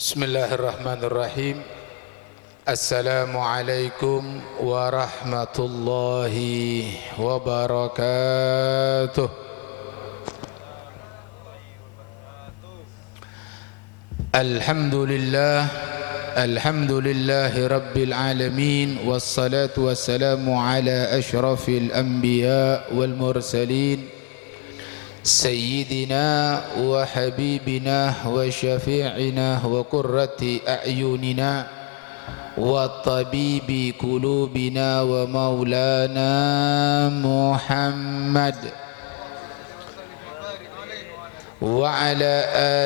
Bismillahirrahmanirrahim. Assalamualaikum warahmatullahi wabarakatuh. Alhamdulillah, alhamdulillahi rabbil alamin, wassalatu wassalamu ala ashrafil anbiya wal mursalin, سيدنا وحبيبنا وشفيعنا وقرة أعيننا وطبيب قلوبنا ومولانا محمد وعلى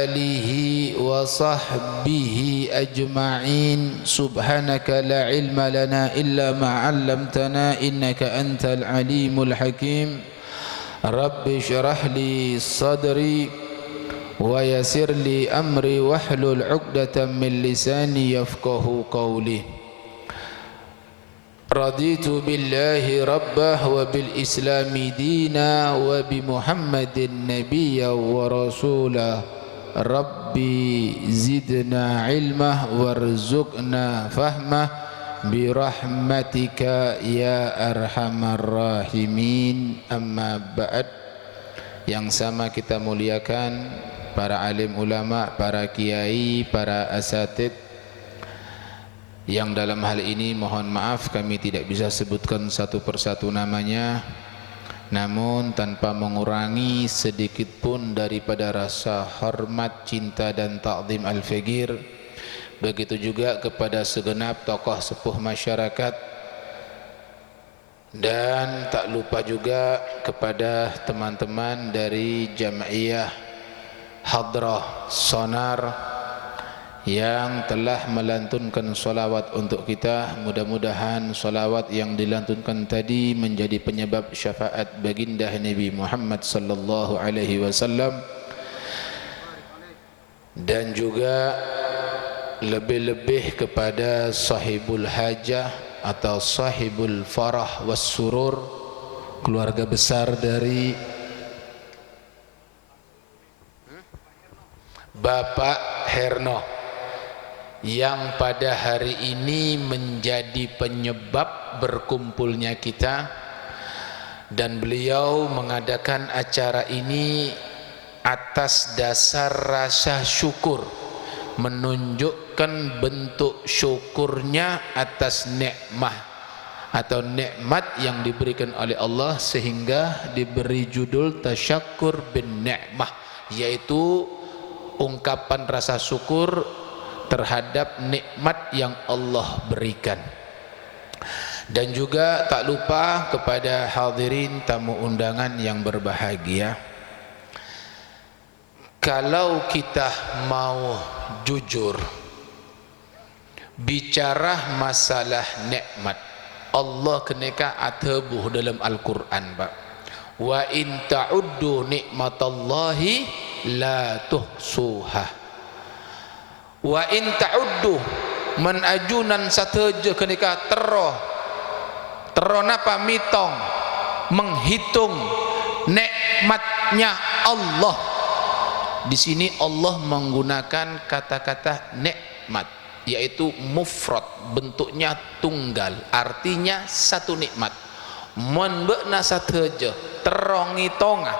آله وصحبه أجمعين. سبحانك لا علم لنا إلا ما علمتنا إنك أنت العليم الحكيم. Rabbi syarah li sadri wa yasir li amri wahlul 'uqdatam min lisani yafqahu qawli. Raditu billahi rabbah wa bil islami dina wa bi Muhammadin nabiyya wa rasulah. Rabbi zidna ilmah warzuqna fahmah birahmatika ya arhamar rahimin. Amma ba'd. Yang sama kita muliakan para alim ulama, para kiai, para asatid, yang dalam hal ini mohon maaf kami tidak bisa sebutkan satu persatu namanya, namun tanpa mengurangi sedikit pun daripada rasa hormat, cinta dan ta'zim al-faqir. Begitu juga kepada segenap tokoh sepuh masyarakat, dan tak lupa juga kepada teman-teman dari Jam'iyah Hadrah Sonar yang telah melantunkan solawat untuk kita. Mudah-mudahan solawat yang dilantunkan tadi menjadi penyebab syafaat baginda Nabi Muhammad sallallahu alaihi wasallam, dan juga lebih-lebih kepada sahibul hajah atau sahibul farah was surur, keluarga besar dari Bapak Herno, yang pada hari ini menjadi penyebab berkumpulnya kita, dan beliau mengadakan acara ini atas dasar rasa syukur, menunjukkan bentuk syukurnya atas nikmat atau nikmat yang diberikan oleh Allah, sehingga diberi judul tasyakkur bin nikmah, yaitu ungkapan rasa syukur terhadap nikmat yang Allah berikan. Dan juga tak lupa kepada hadirin tamu undangan yang berbahagia, kalau kita mau jujur bicara masalah nikmat, Allah keneka atabuh dalam Al-Quran, Pak. Wa in ta'uddu nikmatallahi la tuhsuha. Wa in ta'uddu menajunan sateja keneka tero napa mitong menghitung nikmatnya Allah. Di sini Allah menggunakan kata-kata nikmat, yaitu mufrad, bentuknya tunggal, artinya satu nikmat. Mun beuna sateja terongi tonga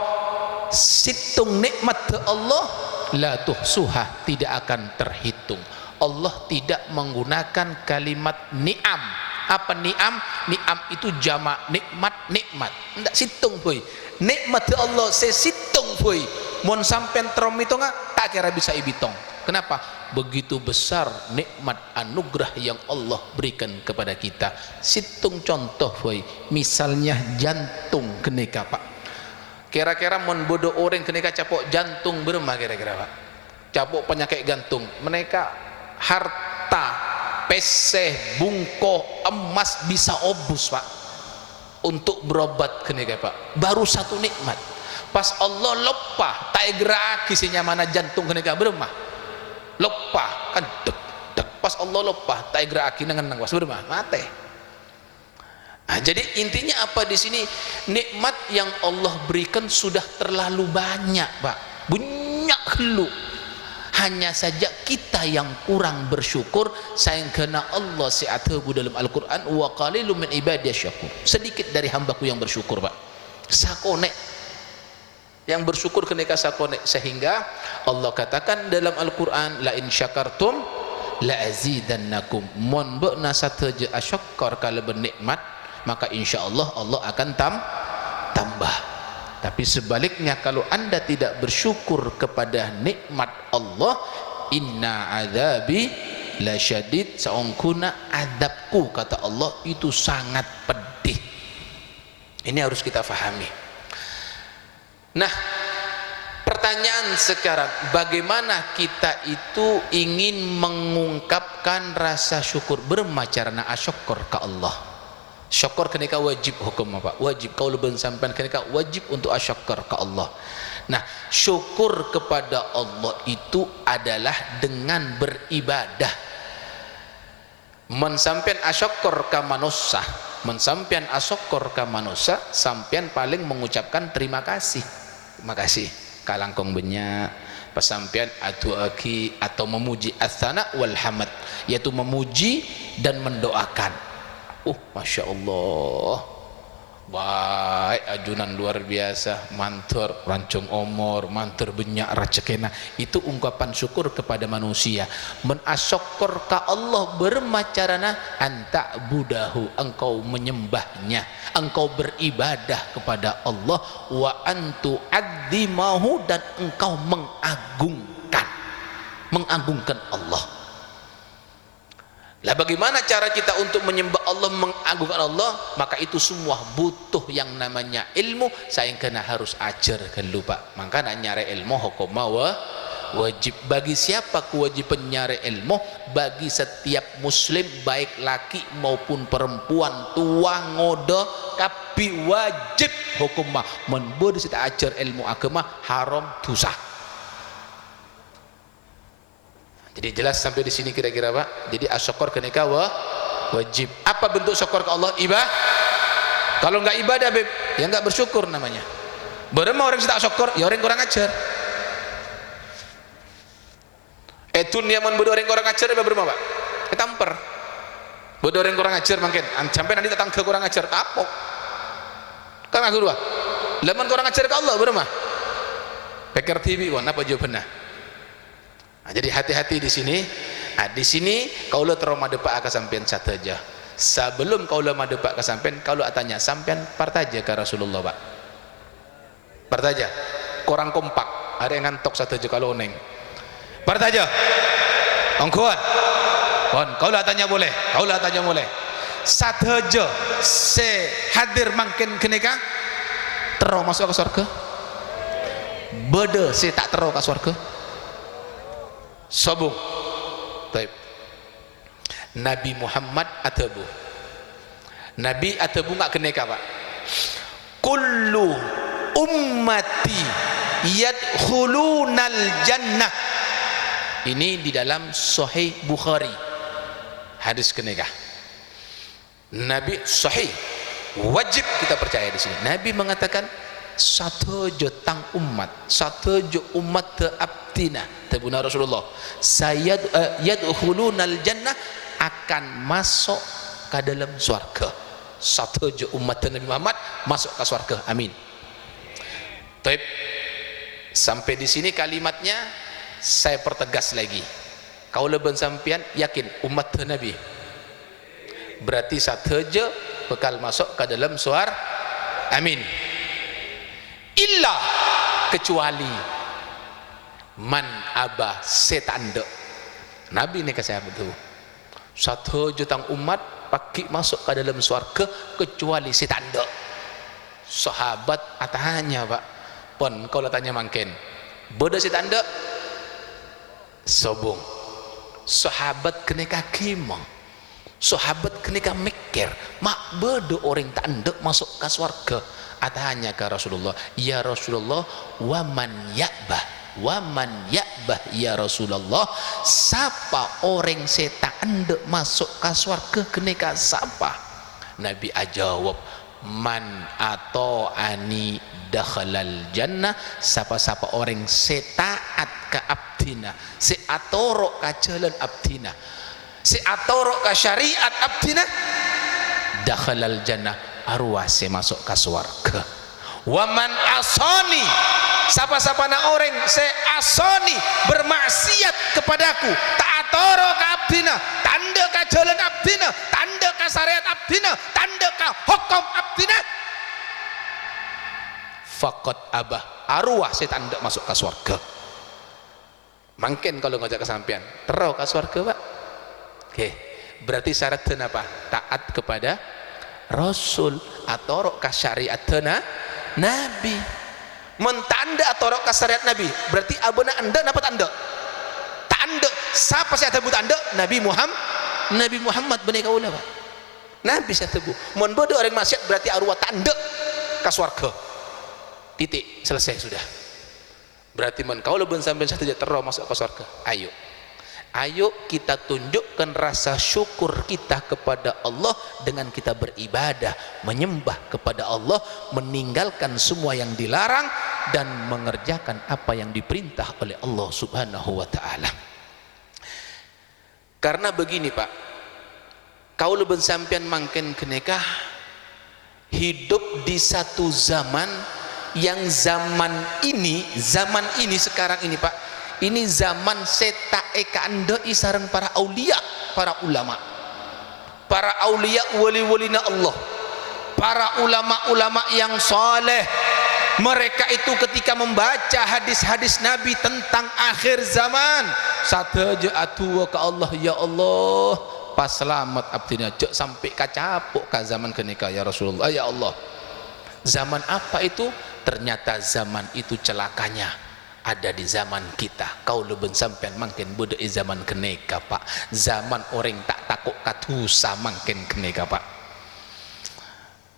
situng nikmat te Allah, la tuhsuha, tidak akan terhitung. Allah tidak menggunakan kalimat ni'am. Apa ni'am? Ni'am itu jamak nikmat, nikmat. Ndak situng boy. Nikmat te Allah se situng boy. Mun sampean tromitonga tak kira bisa ibitong. Kenapa? Begitu besar nikmat anugerah yang Allah berikan kepada kita. Situng contoh boy, misalnya jantung keneka, Pak. Kira-kira mun bodoh orang keneka capok jantung berema kira-kira, Pak. Capok penyakit jantung. Mereka harta, peseh, bungkoh, emas bisa obus, Pak, untuk berobat keneka, Pak. Baru satu nikmat. Pas Allah lupa tak geraki sinya mana jantung keneka beremah lupa kan dek dek, pas Allah lupa tak geraki nang was beremah mate. Nah, jadi intinya apa di sini, nikmat yang Allah berikan sudah terlalu banyak, Pak, banyak lu. Hanya saja kita yang kurang bersyukur, sayang kena Allah si'atahu dalam Al-Quran, wa qalilun min ibadiyas syakur. Sedikit dari hambaku yang bersyukur, Pak. Sakone yang bersyukur kenika sakone, sehingga Allah katakan dalam Al-Quran, la in syakartum la azidannakum. Mon beuna sateje asyakar kalau bernikmat, maka insyaallah Allah akan tambah. Tapi sebaliknya, kalau anda tidak bersyukur kepada nikmat Allah, inna azabi la syadid, saungkuna adabku, kata Allah, itu sangat pedih. Ini harus kita fahami. Nah, pertanyaan sekarang, bagaimana kita itu ingin mengungkapkan rasa syukur? Bermacarana asyukur ke Allah. Syukur kenika wajib hukum apa? Wajib. Kau lebih sampai kenika wajib untuk asyukur ke Allah. Nah, syukur kepada Allah itu adalah dengan beribadah. Mensampian asyukur ke manusia, mensampian asyukur ke manusia, sampian paling mengucapkan terima kasih. Terima kasih. Kalangkong banyak pesampian atuaki atau memuji as-sana wal hamad, yaitu memuji dan mendoakan. Masya Allah, baik, ajunan luar biasa, mantur rancung omor, mantur benyak racekena. Itu ungkapan syukur kepada manusia. Menasyukur ke Allah bermacarana anta budahu, engkau menyembahnya, engkau beribadah kepada Allah, wa antu adzimahu, dan engkau mengagungkan Allah. Lah bagaimana cara kita untuk menyembah Allah, mengagungkan Allah? Maka itu semua butuh yang namanya ilmu. Saya kena harus ajar kan lupa. Maka nak nyari ilmu hukumah wajib. Bagi siapa kewajiban nyari ilmu? Bagi setiap muslim, baik laki maupun perempuan, tua ngoda, kapi, wajib hukumah. Menbudi kita ajar ilmu agama haram dosa. Jadi jelas sampai di sini kira-kira, Pak. Jadi asyukur kenika wajib. Apa bentuk syukur ke Allah? Ibadah. Kalau enggak ibadah, Beb, ya enggak bersyukur namanya. Berema orang tak syukur, ya orang kurang ajar. Etun yang bodoh orang kurang ajar, berema, Pak. Ketamper. Bodoh orang kurang ajar mungkin. Sampai nanti datang ke kurang ajar, kapok. Kan aku dua. Leman kurang ajar ke Allah, berema. Peker TV, apa jawabannya? Nah, jadi hati-hati di sini. Nah, di sini kaulah trauma depak ke sampean sateja. Sebelum kaulah madepak ke sampean, kaulah tanya sampean partaja ke Rasulullah, Pak. Partaja. Korang kompak, ada yang ngantok sateja kalau neng. Partaja. Ongkuan. Kon, kaulah tanya boleh. Kaulah tanya boleh. Sateja se hadir mungkin kenika terus masuk ke surga. Bede se tak terus ke surga. Sobung. Baik. Nabi Muhammad atabu. Nabi atabu enggak keneka, Pak. Kullu ummati yadkhulunal jannah. Ini di dalam Sahih Bukhari. Hadis keneka. Nabi sahih. Wajib kita percaya di sini. Nabi mengatakan satu jutang umat, satu jut umat teabtina, tabuna Rasulullah, saya yadkhulunal jannah, akan masuk ke dalam surga. Satu jut umat Nabi Muhammad masuk ke surga. Amin. Baik. Sampai di sini kalimatnya saya pertegas lagi. Kau lebih sampian yakin umat Nabi berarti satu je bakal masuk ke dalam surga. Amin. Illa kecuali man aba setan de. Nabi ini kasih betul. Satu jutang umat pakai masuk ke dalam surga kecuali setan de. Sahabat atanya, Pak. Pon kalau tanya mungkin bodoh setan de. Sobong. Sahabat kenika kimang. Sahabat kenika mikir, mak bodoh orang tak ndek masuk ke surga. Atanya ke Rasulullah, ya Rasulullah, waman ya'bah ya Rasulullah, siapa orang setak ndek masuk ke surga kenika siapa? Nabi ajawab, man ata'ani dakhalal jannah, siapa-siapa orang setaat ke abdi abdina, si atorok ka jalan abdina, si atorok ka syariat abdina, dakhalal jannah, arwah si masuk ke swarga. Waman asoni, siapa-siapa na orang se asoni bermaksiat kepadaku, ta'atoro ka abdina, tanda ka jalan abdina, tanda ka syariat abdina, tanda ka hukum abdina, faqad abah, arwah si tanda masuk ke swarga. Mungkin kalau ngajak kesampian terau ke swarga pak. Oke, berarti syaratnya apa? Taat kepada Rasul atau rok syariat Nabi. Mentanda atau rok syariat Nabi berarti abuna anda dapat anda tanda siapa saya tebu tanda Nabi Muhammad benih kaula pak. Nabi saya tebu mun bodoh orang maksiat berarti arwah tanda ke swarga. Titik, selesai sudah. Berarti mun kaula ben sampean saja terus masuk ke swarga. Ayo kita tunjukkan rasa syukur kita kepada Allah dengan kita beribadah, menyembah kepada Allah, meninggalkan semua yang dilarang dan mengerjakan apa yang diperintah oleh Allah Subhanahu wa taala. Karena begini Pak, kaula ben sampean mangken kenekah hidup di satu zaman yang zaman ini sekarang ini Pak, ini zaman seta eka andai sareng para aulia, para ulama, para aulia wali-walina Allah, para ulama-ulama yang saleh. Mereka itu ketika membaca hadis-hadis Nabi tentang akhir zaman, sataja atuwa ke Allah, ya Allah pas selamat abdina cek sampai kacapuk ka zaman kenika ya Rasulullah, ya Allah. Zaman apa itu? Ternyata zaman itu celakanya ada di zaman kita. Kau leben sampean mangkin bude zaman keneka Pak. Zaman orang tak takut katusa mangkin keneka Pak.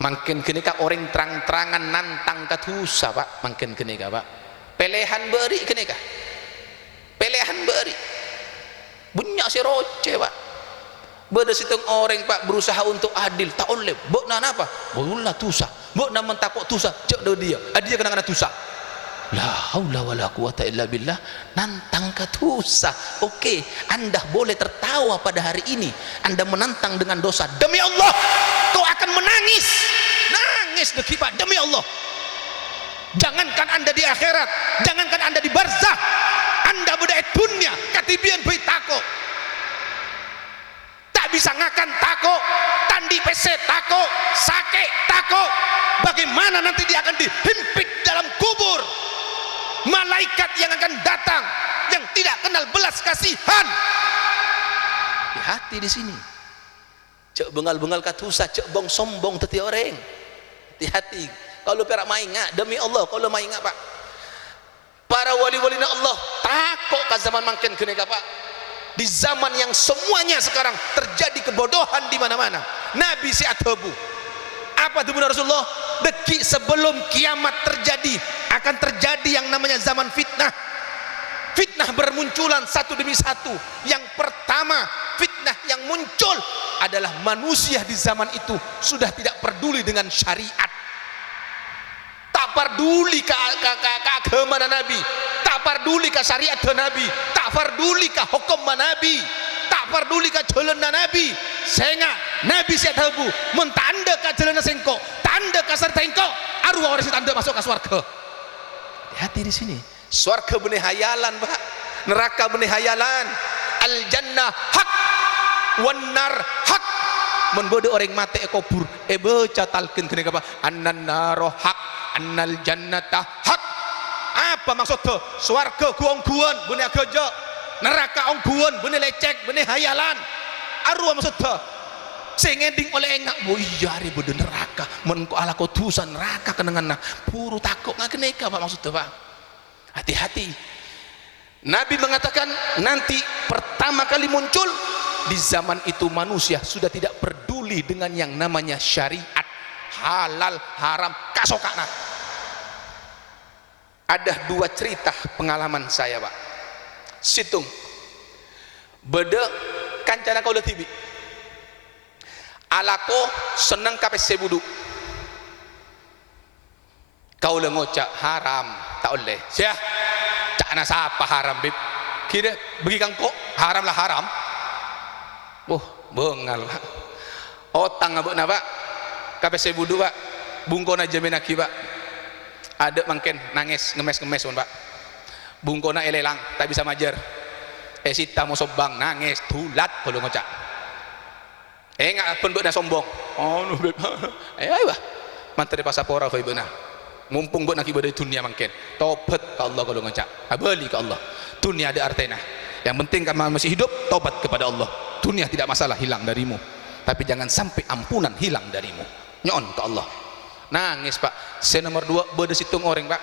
Mangkin keneka orang terang-terangan nantang katusa Pak. Mangkin keneka Pak. Pelehan beri keneka. Pelehan beri. Bunyak si roce Pak. Beda situng orang Pak berusaha untuk adil. Tak oleh. Bok na apa? Bola tusa. Bok na mentakut tusa. Cek dia. Dia kena tusa. La haula wala quwata illa billah. Nantang katusa. Oke, Anda boleh tertawa pada hari ini. Anda menantang dengan dosa. Demi Allah, kau akan menangis. Nangis deki Pak, demi Allah. Jangankan Anda di akhirat, jangankan Anda di barzah, Anda budaya dunia katibian bayi tako. Tak bisa ngakan tako, tandi PC tako, sake tako. Bagaimana nanti dia akan dihimpit dalam kubur? Malaikat yang akan datang yang tidak kenal belas kasihan. Hati-hati di sini. Cek bengal-bengal katusa, cek bong sombong teti orang. Hati-hati. Kalau perak main ngak, demi Allah, kalau main ngak Pak. Para wali-wali Allah takut ke zaman makin keneka Pak. Di zaman yang semuanya sekarang terjadi kebodohan di mana-mana. Nabi si atabu. Apa itu benar Rasulullah? Detik sebelum kiamat terjadi akan terjadi yang namanya zaman fitnah. Fitnah bermunculan satu demi satu. Yang pertama fitnah yang muncul adalah manusia di zaman itu sudah tidak peduli dengan syariat, tak peduli ke agama Nabi, tak peduli ke syariat Nabi, tak peduli ke hukum Nabi, tak peduli ke jalan Nabi. Sehingga Nabi siap tahu mentanda ke jalan sengko, tanda ke serta engkau, arwah orang tanda masuk ke swarga. Hati di sini. Swarga benih hayalan Pak, neraka benih hayalan. Al jannah hak, wan nar hak. Menbodoh orang mati ekobur, baca talqin kene apa? Annan naro hak, annal jannata hak. Apa maksudnya? Swarga guong-guon benih agejo, neraka ongguon benih lecek, benih hayalan. Arwah maksudnya sing ending oleh engak bo iya ari bodo neraka men ko ala ko dosa neraka kenengan puru takut ngak keneka Pak maksudnya Pak. Hati-hati. Nabi mengatakan nanti pertama kali muncul di zaman itu manusia sudah tidak peduli dengan yang namanya syariat, halal haram kasokana. Ada dua cerita pengalaman saya Pak. Situng beda kancana kau tibi alako seneng kape sebudu kau ngocak haram tak oleh sia cak nasa apa haram bib kira bagi kangkok haram lah haram. Bengal pak. Otang abuk na pak. KPC budu pak. Bungkona jamin aki pak. Ada mangken nangis ngemes pun pak. Bungkona elelang tak bisa majer. Sita mau sobang nangis tulat kalau ngocak. Enggak pun buat sombong. Oh no beb. Ayo bah. Mantri pasapora kau ibu na. Mumpung buat nak ibadah dunia mangken. Tobat ke Allah kalau ngocak. Abali ke Allah. Dunia ada artena. Yang penting kamu masih hidup, tobat kepada Allah. Dunia tidak masalah hilang darimu, tapi jangan sampai ampunan hilang darimu. Nyon ke Allah. Nangis pak. Saya nomor 2 beda situng orang pak.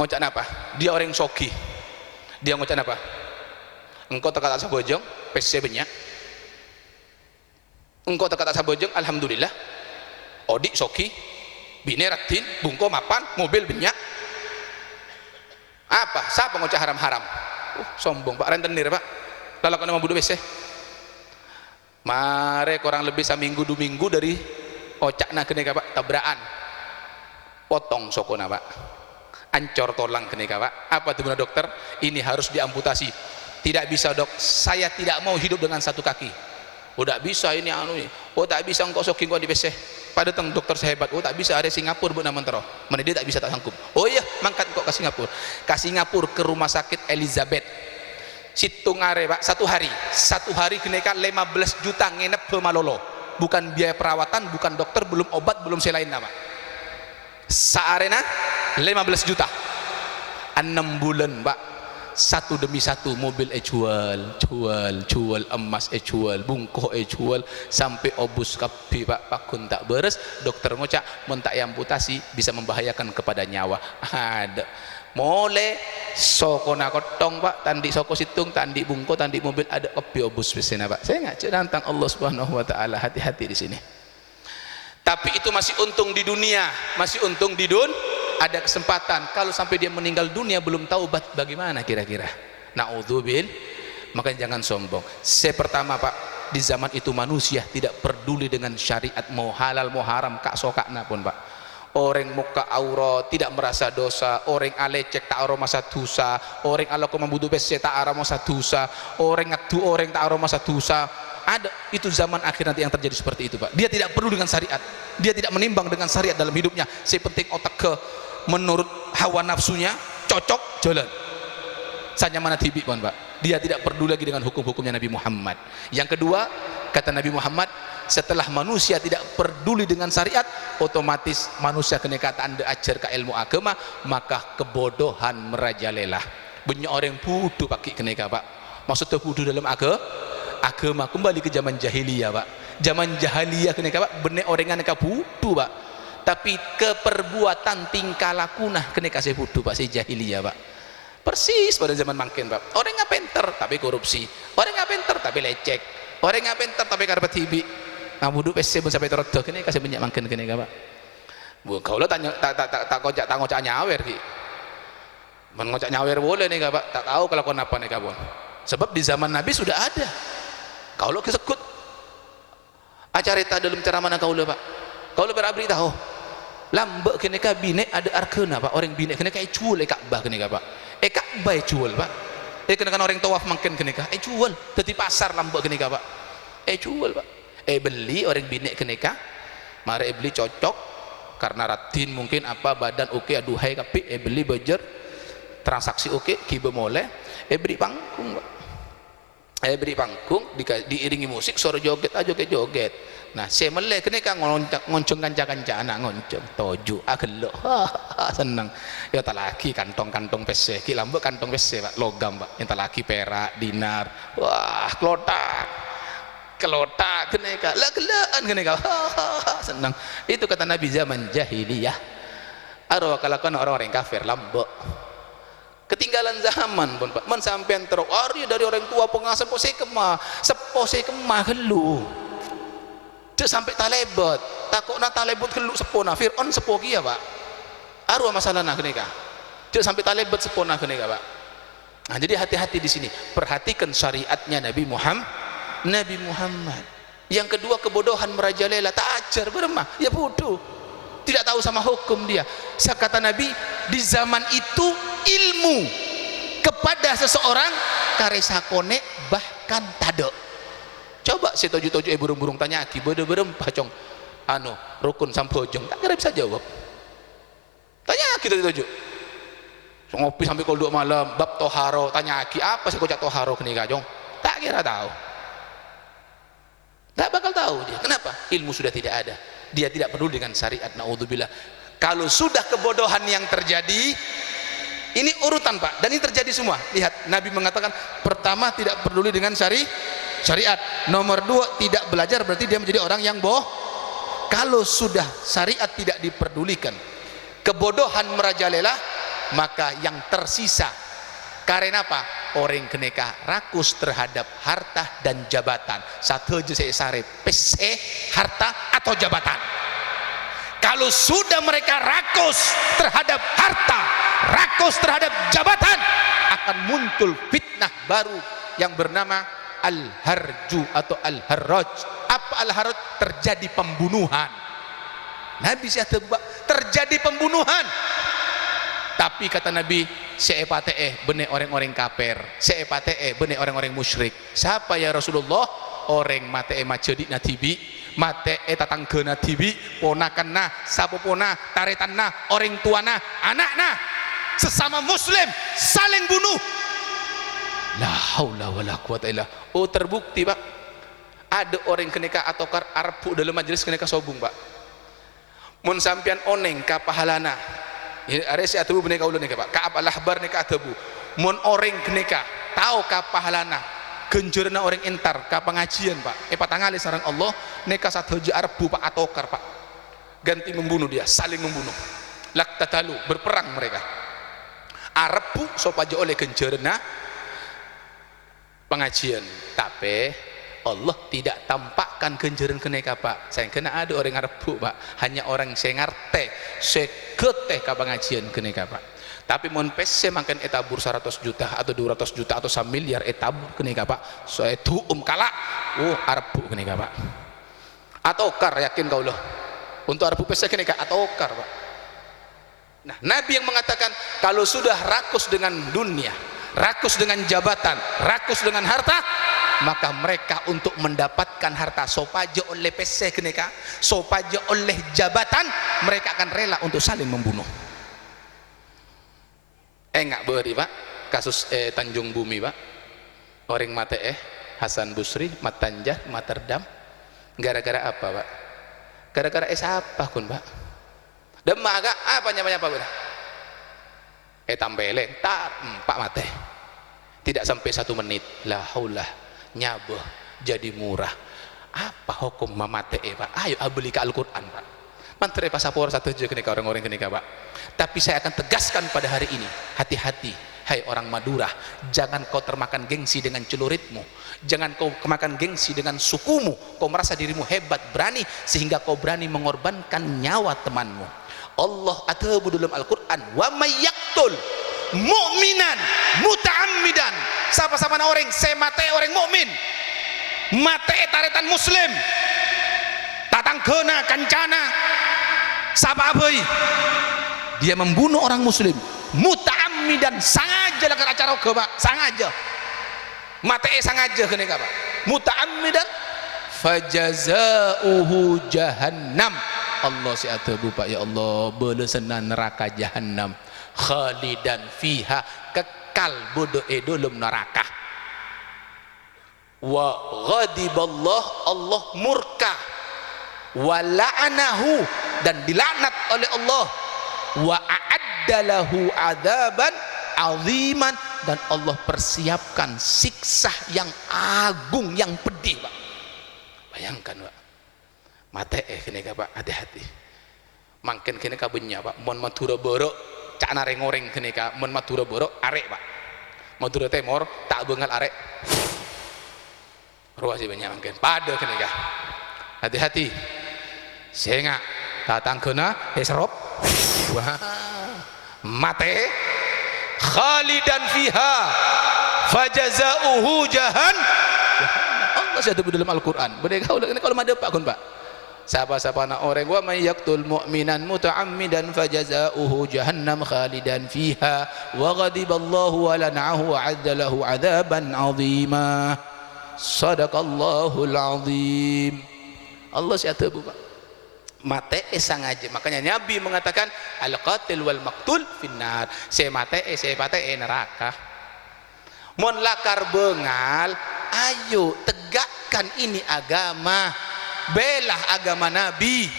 Ngocak apa? Dia orang soki. Dia ngocak apa? Engkau tak kata sabojong, PC banyak. Engkau tak kata sabojong, alhamdulillah. Odik soki, bine ratin, bungko mapan, mobil banyak. Apa? Siapa ngocak haram-haram? Sombong pak, rentenir pak. Lalu kau nama budu PC. Mare kurang lebih seminggu 2 minggu dari ocak nak kena pak tabrakan. Potong sokona pak. Ancor tolang kena pak. Apa tuh benar dokter? Ini harus diamputasi. Tidak bisa dok, saya tidak mau hidup dengan satu kaki. Tak bisa ini anu ini. Tak bisa engkau soking kau di PC. Pada teng dokter sehebat. Tak bisa ada Singapura bu nama mentero. Mana dia tak bisa tak sanggup. Iya mangkat kau ke Singapura. Ke Singapura ke rumah sakit Elizabeth. Situng are pak 1 hari kenaikan 15 juta nginep pemalolo. Bukan biaya perawatan, bukan dokter, belum obat, belum selain nama. Saarena 15 juta. 6 bulan pak. Satu demi satu mobil jual emas jual bungkoh jual sampai obus kapi pak pakun tak beres dokter ngocak mentak amputasi bisa membahayakan kepada nyawa. Ada mulai soko nakotong pak tandi soko situng tandi bungkoh tandi mobil ada kapi obus besena pak. Saya ngajak tentang Allah Subhanahu Wa Taala, hati-hati di sini. Tapi itu masih untung di dunia, masih untung di dunia. Ada kesempatan. Kalau sampai dia meninggal dunia belum taubat, bagaimana kira-kira? Naudzubil. Makanya jangan sombong. Pertama pak, di zaman itu manusia tidak peduli dengan syariat, mau halal mau haram kak sokakna pun pak. Orang muka aurat tidak merasa dosa, orang alecek tak aroma masa dosa, orang Allah kau membutuh besi tak aroma masa dosa, orang ngadu orang tak aroma masa dosa. Ada itu zaman akhir nanti yang terjadi seperti itu pak. Dia tidak perlu dengan syariat, dia tidak menimbang dengan syariat dalam hidupnya. Sepenting otak ke menurut hawa nafsunya cocok jalan saja mana tibi pun pak. Dia tidak peduli lagi dengan hukum-hukumnya Nabi Muhammad. Yang kedua kata Nabi Muhammad, setelah manusia tidak peduli dengan syariat, otomatis manusia kena kata anda ajar ke ilmu agama, maka kebodohan merajalela. Banyak orang bodoh pakai kena pak. Maksudnya bodoh dalam agama kembali ke zaman jahiliyah pak. Zaman jahiliyah kena pak benar orang yang bodoh pak. Tapi keperbuatan tingkah lakunah kena kasih bodoh pak si jahiliyah pak. Persis pada zaman mangkin pak. Orang nggak pinter tapi korupsi, orang nggak pinter tapi lecek, orang nggak pinter tapi karpet tibi. Nah bodoh PC pun sampai terodoh kena kasih banyak mangkin kena pak. Bu kau lo tanya tak ngocak nyawer ki. Mengocak nyawer boleh nih pak. Tak tahu kalau kau apa nih kawan. Sebab di zaman Nabi sudah ada. Kau lo kesekut. Acara dalam cara mana kau lo pak? Kau lo berberitahu. Lambek kena bine ada arkena pak. Orang bine kena jual Ka'bah kena pak. Ka'bah jual pak. Kena kan orang tawaf makan kena jual. Teti pasar lambek kena pak. Jual pak. Beli orang bine kena mari beli cocok karena ratin mungkin apa badan oke aduhai tapi beli bajer transaksi oke kibe mole beri panggung pak. Beri panggung diiringi musik suara joget aja joget. Nah saya melek kena ngoncong kanca-kanca anak ngoncong toju agelo seneng ya tak lagi kantong-kantong pese ki lambek kantong pese pak logam pak yang tak lagi perak dinar wah kelotak kena lah gelaan kena senang itu kata Nabi zaman jahiliyah arwah kalakan orang-orang kafir lambek ketinggalan zaman pun pak men sampean terus dari orang tua pengasal posai kemah gelu cek sampai talebot takut na talebot gelu sepona Fir'aun sepogi ya pak arwah masalah nak kena cek sampai talebot sepona kena pak. Nah jadi hati-hati di sini, perhatikan syariatnya Nabi Muhammad. Yang kedua kebodohan merajalela, tak ajar beremah ya bodoh, tidak tahu sama hukum dia. Kata Nabi di zaman itu ilmu kepada seseorang karesakone bahkan tado. Coba si toju-toju burung-burung tanya aki bede-berem pacong rukun sampojong tak kira bisa jawab. Tanya aki toju-toju ngopi sampai kol 2 malam bab toharo, tanya aki apa sih kocak toharo kenika jong, tak kira tahu, tak bakal tahu dia. Kenapa? Ilmu sudah tidak ada, dia tidak peduli dengan syariat. Naudzubillah. Kalau sudah kebodohan yang terjadi, ini urutan Pak, dan ini terjadi semua. Lihat, Nabi mengatakan pertama tidak peduli dengan syariat, nomor 2 tidak belajar, berarti dia menjadi orang yang boh. Kalau sudah syariat tidak diperdulikan, kebodohan merajalela, maka yang tersisa karena apa? Orang keneka rakus terhadap harta dan jabatan. Satu aja saya sare PC harta atau jabatan. Kalau sudah mereka rakus terhadap harta, rakus terhadap jabatan, akan muncul fitnah baru yang bernama al-harju atau al-harraj. Apa al-harraj? Terjadi pembunuhan. Nabi siapa terjadi pembunuhan. Tapi kata Nabi, seepate benih orang-orang kafir, seepate benih orang-orang musyrik. Siapa ya Rasulullah? Orang mate macedik na tibi, mate tatanggena tibi, ponakan na, sapopona, taretan na, orang tua na, anak na, sesama muslim saling bunuh. La haula wala quwata illa. Oh, terbukti Pak, ada orang keneka atau arpu dalam majelis keneka sobung Pak. Mun sampian oneng ka pahalana, ada si atubu beneka ulun neka Pak, kaab al-ahbar neka atubu. Mun orang keneka tahu ka pahalana, genjerna orang entar ka pengajian Pak. Patangali sarang Allah neka satu arpu Pak atokar Pak. Ganti membunuh dia, saling membunuh. Laktatalu, berperang mereka. Arpu sopaja oleh genjerna pengajian, tapi Allah tidak tampakkan kenjeran keneka Pak. Saya kena ada orang Arab Pak, hanya orang saya ngerti seketeh ka pengajian keneka Pak. Tapi mon pesse makan etabur 100 juta atau 200 juta atau 1 miliar etabur keneka Pak. So itu kala Arab keneka Pak. Atau kar yakin kau loh. Untuk Arab pesse keneka atau kar Pak. Nah, Nabi yang mengatakan kalau sudah rakus dengan dunia, rakus dengan jabatan, rakus dengan harta, maka mereka untuk mendapatkan harta sopaja oleh PC keneka, sopaja oleh jabatan, mereka akan rela untuk saling membunuh. Enggak beri Pak, kasus Tanjung Bumi Pak, orang mate Hasan Busri, Matanjah, Materdam, gara-gara apa Pak? Gara-gara apa kun Pak? Demak agak apa nyapa-nyapa Pak? Tampeleng, tak Pak mate. Tidak sampai 1 menit, la haulah, nyabuh jadi murah. Apa hukum mamate Pak? Ayo beli ke Al-Quran Pak. Mantri pasapor satu aja kenika orang-orang kenika Pak. Tapi saya akan tegaskan pada hari ini, hati-hati, hai orang Madura, jangan kau termakan gengsi dengan celuritmu, jangan kau kemakan gengsi dengan sukumu. Kau merasa dirimu hebat, berani, sehingga kau berani mengorbankan nyawa temanmu. Allah atabu dalam Al-Quran, wa may yaqtul mu'minan muta'ammidan. Siapa-siapa orang saya mate orang mukmin, mate taretan muslim, tatanggena kancana, siapa abai, dia membunuh orang muslim muta'ammidan, sengaja lakukan acara agama, sengaja mate sengaja kenika Pak, muta'ammidan, fajazauhu jahannam. Allah si atabu Pak, ya Allah, balasan neraka jahannam, khalidan fiha, kekal bodoh dalam neraka. Wa ghadiballah, Allah murka, wa la'anahu, dan dilaknat oleh Allah, wa a'addalahu adzaban aziman, dan Allah persiapkan siksa yang agung, yang pedih Pak. Bayangkan Pak, mate kenika Pak, hati-hati. Mangken kenika benya Pak, mon Madura borok cak nareng ngoreng kenika, mon Madura borok arek Pak, Madura Timur tak bengal arek ruas banyak mangken pada kenika. Hati-hati, senga datang kena serop, wah mate khalidan fiha fajazauhu jahan. Allah sudah dalam Al-Quran. Berdeka kalau ada Pak kun Pak, siapa-siapa nak orang wa may yaqtul mu'minan muta'ammidan fajazauhu jahannam khalidan fiha wa ghadiballahu wa lan'ahu wa 'adda lahu 'adzaban 'azima. Sadaqallahul 'azim. Allah siata bu Pak. Mate sangaja, makanya Nabi mengatakan al qatil wal maqtul finnar. Se mate se pate neraka. Mon lakar bengal, ayo tegakkan ini agama, belah agama Nabi,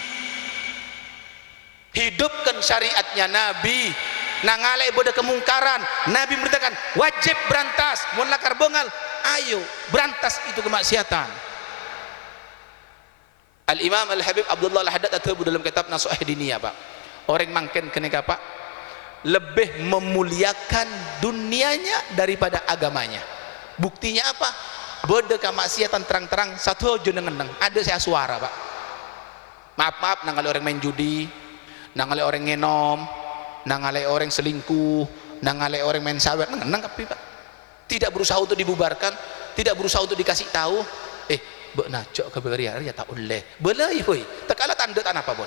hidupkan syariatnya Nabi, nangalai boda kemungkaran. Nabi beritakan wajib berantas. Mon lakar bengal, ayo berantas itu kemaksiatan. Al-Imam Al-Habib Abdullah Al-Haddad atabu dalam kitab Nasuh Diniyah Pak, orang mangken keneka Pak lebih memuliakan dunianya daripada agamanya. Buktinya apa? Bode kemaksiatan terang-terang satu jenengan ada saya suara Pak. Maaf nangalai orang main judi, nangalai orang ngenom, nangalai orang selingkuh, nangalai orang main sawer, nang tapi Pak tidak berusaha untuk dibubarkan, tidak berusaha untuk dikasih tahu. Nak cok ke beriar ya tak boleh belai hoi tak kala tanda tanah apa pun,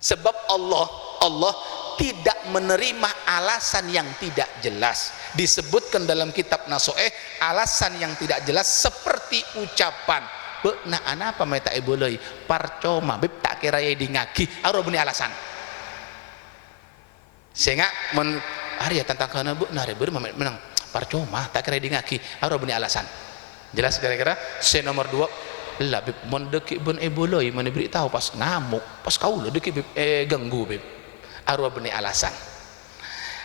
sebab Allah tidak menerima alasan yang tidak jelas. Disebutkan dalam kitab Nasuh alasan yang tidak jelas seperti ucapan nak anapa mai tak boleh parcoma beb tak kira ya di ngaki aro beni alasan sehingga men hari ya tentang kana bu nare ber menang parcoma tak kira di ngaki aro beni alasan. Jelas kira-kira. Se nomor 2 lah beb mon dekik ben boleh mana beritahu pas ngamuk pas kau lo dekik beb ganggu beb arwah beni alasan.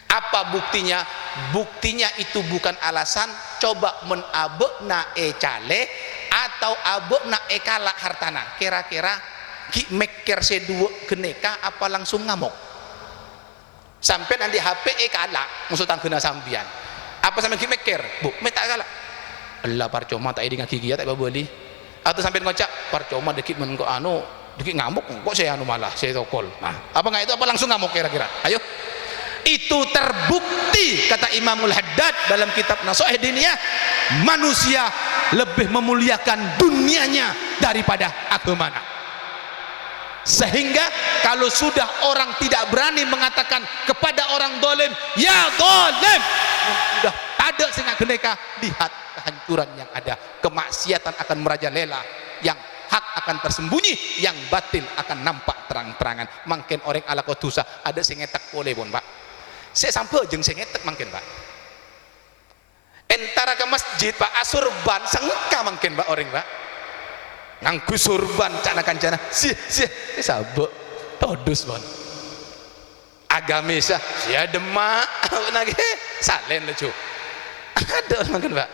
Apa buktinya? Buktinya itu bukan alasan. Coba men abekna cale atau abekna kalak hartana, kira-kira ki meker se2 geneka apa langsung ngamuk sampai nanti HP kalak musuh tangkena sambian apa sampai ki meker bu metak kalak Allah parcoma tak dengan gigi tak boleh atau sampai ngocak parcoma dekik men kok anu dekik ngamuk kok saya anu malah saya tokol. Nah apa nggak itu apa langsung ngamuk kira-kira? Ayo, itu terbukti kata Imamul Haddad dalam kitab Nasuh Diniyah, manusia lebih memuliakan dunianya daripada agamanya. Sehingga kalau sudah orang tidak berani mengatakan kepada orang dolim ya dolim, sudah ada sehingga geneka, lihat kehancuran yang ada, kemaksiatan akan merajalela, yang hak akan tersembunyi, yang batil akan nampak terang-terangan. Mungkin orang ala kotusa ada sing ngetek boleh pun Pak, saya sampai jeng sing ngetek mungkin Pak entara ke masjid Pak asurban sengka mungkin Pak orang Pak nganggu surban cana-kancana sih sabuk todus bon agamis ya demak nage salen lucu ada mungkin Pak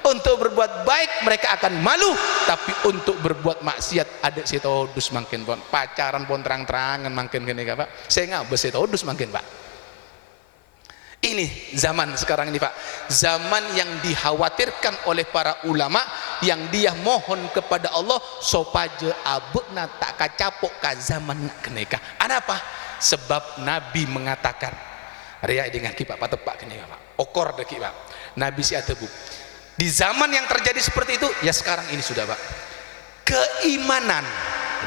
untuk berbuat baik mereka akan malu, tapi untuk berbuat maksiat ada si todus mungkin Pak pacaran pun terang-terangan mungkin gini Pak saya ngabes si todus mungkin Pak. Ini zaman sekarang ini Pak, zaman yang dikhawatirkan oleh para ulama yang dia mohon kepada Allah sopaje abukna tak kacapok ka zaman keneka. Apa? Sebab Nabi mengatakan riak dengan kipak patepak keneka Pak, okor deki Pak. Nabi si atebu di zaman yang terjadi seperti itu ya sekarang ini sudah Pak, keimanan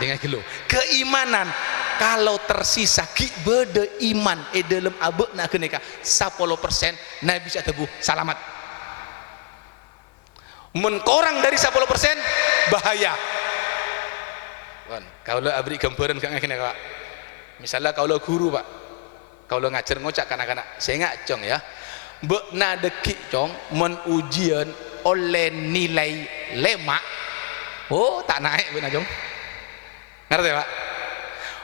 dengan kilo keimanan kalau tersisa ki bede iman dalam abekna keneka 10% Nabi bisa tebuh salamat. Menkorang dari 10% bahaya. Kan kalau abri gambaran kang kene Pak. Misalnya kalau guru Pak, kalau ngajar ngocak kanak-kanak, saya ngacong ya. Bekna dekik cong men ujian oleh nilai lemak. Oh, tak naik benar cong. Ngerti Pak?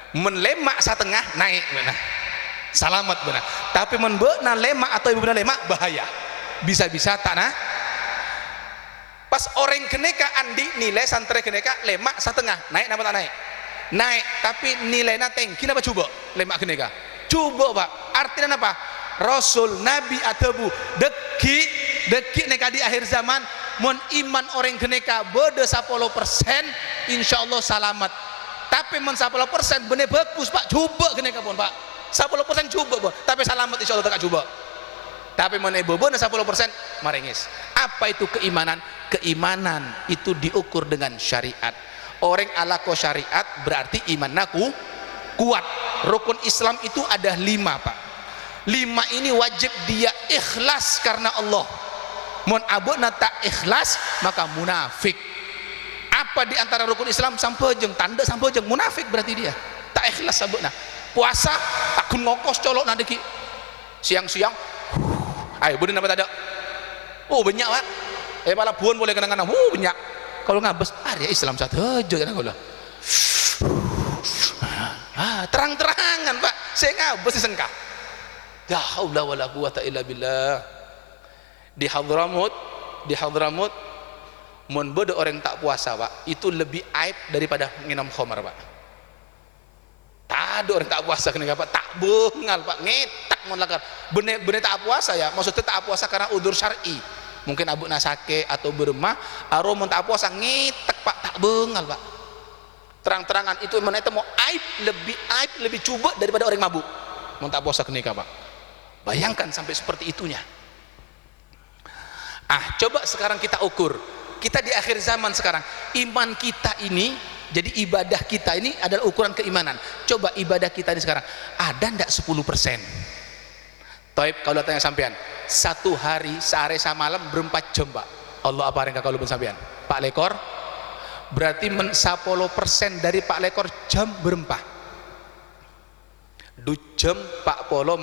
Menlemak setengah naik benar, salamat benar. Tapi menbekna lemak atau ibu benar lemak bahaya, bisa-bisa tanah. Pas orang keneka andi nilai santri keneka lemak setengah naik, nama tak naik? Naik, tapi nilainya tinggi. Kenapa coba lemak keneka? Coba Pak, artinya apa? Rasul Nabi atabu deki neka di akhir zaman, mon iman orang keneka bede 10%, insya Allah salamat. Tapi men 10% bener bagus Pak, coba kene kapon Pak 10% coba Pak, tapi selamat insyaallah tak coba. Tapi men bebeuna 10% maringis. Apa itu keimanan? Keimanan itu diukur dengan syariat. Orang ala ko syariat berarti iman aku kuat. Rukun Islam itu ada 5 Pak. 5 ini wajib dia ikhlas karena Allah. Mun abuna tak ikhlas maka munafik. Apa di antara rukun Islam sampejeng, tanda sampejeng, munafik berarti dia. Tak ikhlas sabuna. Puasa takun ngokos colok nadeki. Siang-siang ayo bener apa tak ada? Oh banyak Pak. Malah buon boleh kenang-kenang. Banyak. Kalau ngabes ya Islam satu aja kan kalau. Terang-terangan Pak. Saya ngabes sengkah. La haula wala quwata illa billah. Di Hadramut mun bodo orang tak puasa Pak, itu lebih aib daripada minum khamar Pak. Tak ada orang tak puasa kena Pak, tak bengal Pak, ngetak mun lakar. Bener tak puasa ya, maksudnya tak puasa karena udzur syar'i. Mungkin abu nasake atau beremah, aro mun tak puasa ngetak Pak, tak bengal Pak. Terang-terangan itu mun eta mau aib lebih coba daripada orang mabuk. Mun tak puasa kena Pak. Bayangkan sampai seperti itunya. Coba sekarang kita ukur. Kita di akhir zaman sekarang, iman kita ini, jadi ibadah kita ini adalah ukuran keimanan. Coba ibadah kita ini sekarang ada ndak 10%? Taib kalau tanya sampean, satu hari sehari semalam berempat jam Pak. Allah apa yang kalau sampean? Pak lekor berarti 10% dari Pak lekor jam berempah. Du jam Pak Polo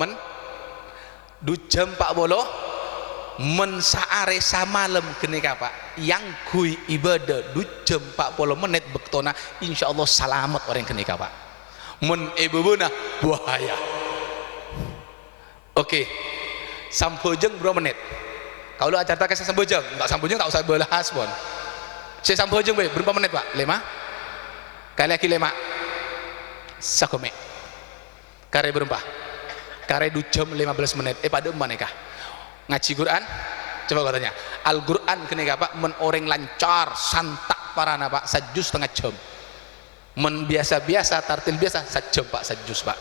men saare samalam kenika Pak yang kui ibadah 2 jam 40 menit bektona insyaallah selamat orang kenika Pak. Men ebebuna bahaya. Oke. Sampojeng berapa menit? Kalau acara kasih sampojeng, enggak sampojeng tak usah bahas pun. Saya sampojeng berapa menit Pak? 5. Kali lagi 5. Sakome. Kare berapa? Kare 2 jam 15 menit. Pada manekah? Ngaji Quran? Coba katanya. Al-Quran kenika Pak men orang lancar santak parana Pak sajus setengah jam. Men biasa-biasa tartil biasa sajam Pak sajus Pak.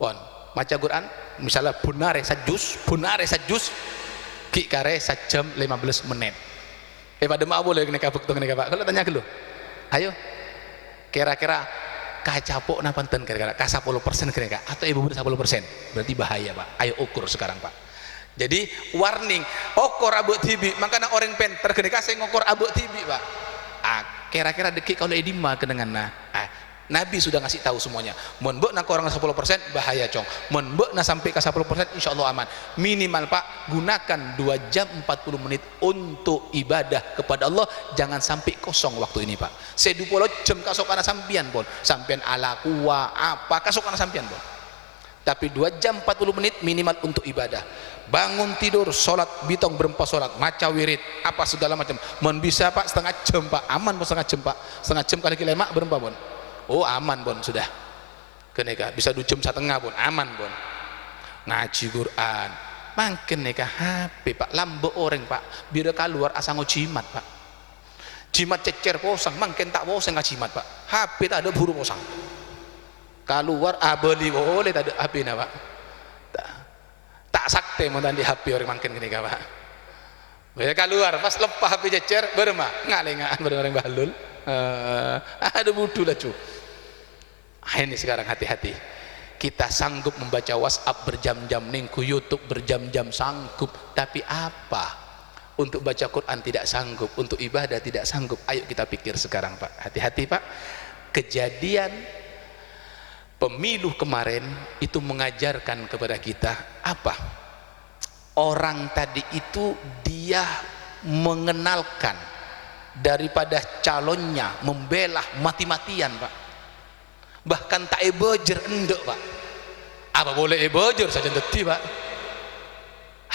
Pon maca Quran misalnya bunare sajus ki kare sajam 15 menit. Pada mau boleh kenika bekto kenika Pak. Kalau tanya ke lu. Ayo. Kira-kira kacapok napanten kira-kira ka 10% kira-kira atau ibu 10%. Berarti bahaya Pak. Ayo ukur sekarang Pak. Jadi warning, okor abuk tibi, makanya orang penter ketika saya ngokor abuk tibi Pak. Kira-kira dekik kalau edima kenangan Nabi sudah ngasih tahu semuanya. Mun mbok nak orang 10% bahaya cong. Mun mbok nak sampai ke 10% insyaallah aman. Minimal Pak gunakan 2 jam 40 menit untuk ibadah kepada Allah. Jangan sampai kosong waktu ini Pak. Saya 20 jam kasokana sampian pun. Sampian ala kuwa apa kasokana sampian pun. Tapi 2 jam 40 menit minimal untuk ibadah. Bangun tidur, sholat, bitong berempat sholat, maca wirid, apa segala macam. Mun bisa Pak setengah jam Pak, aman Pak setengah jam Pak. Setengah jam kali lemak berempat pun. Oh aman pun sudah. Keneka bisa 2 jam setengah pun aman pun. Ngaji Quran. Makin neka HP Pak, lambe orang Pak. Biar keluar asa jimat Pak. Jimat cecer posang, makin tak posang ngajimat Pak. HP tak ada buru posang. Keluar beli boleh tak ada HP na Pak. Tak sakte mau di HP orang makin gini Pak. Bila keluar pas lepas HP cecer berma ngalengaan orang bahlul. Ada butuh lah cu. Ini sekarang hati-hati. Kita sanggup membaca WhatsApp berjam-jam, ningku YouTube berjam-jam sanggup. Tapi apa? Untuk baca Quran tidak sanggup, untuk ibadah tidak sanggup. Ayo kita pikir sekarang Pak. Hati-hati Pak. Kejadian pemilu kemarin itu mengajarkan kepada kita apa? Orang tadi itu dia mengenalkan daripada calonnya membela mati-matian Pak. Bahkan tak ebojer endek Pak. Apa boleh ebojer saja ndeti Pak.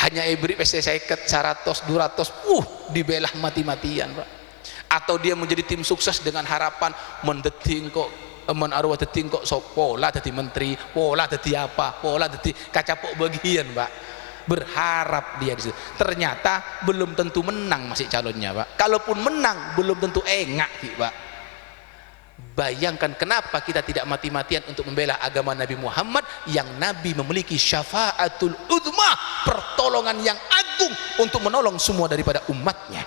Hanya ibri PC 50 100 200 dibela mati-matian Pak. Atau dia menjadi tim sukses dengan harapan mendeting kok men arwah deting kok pola dadi menteri, pola dadi apa, pola dadi kacapok bagian Pak. Berharap dia di situ. Ternyata belum tentu menang masih calonnya Pak. Kalaupun menang belum tentu engak Pak. Bayangkan kenapa kita tidak mati-matian untuk membela agama Nabi Muhammad yang Nabi memiliki syafaatul uzma, pertolongan yang agung untuk menolong semua daripada umatnya.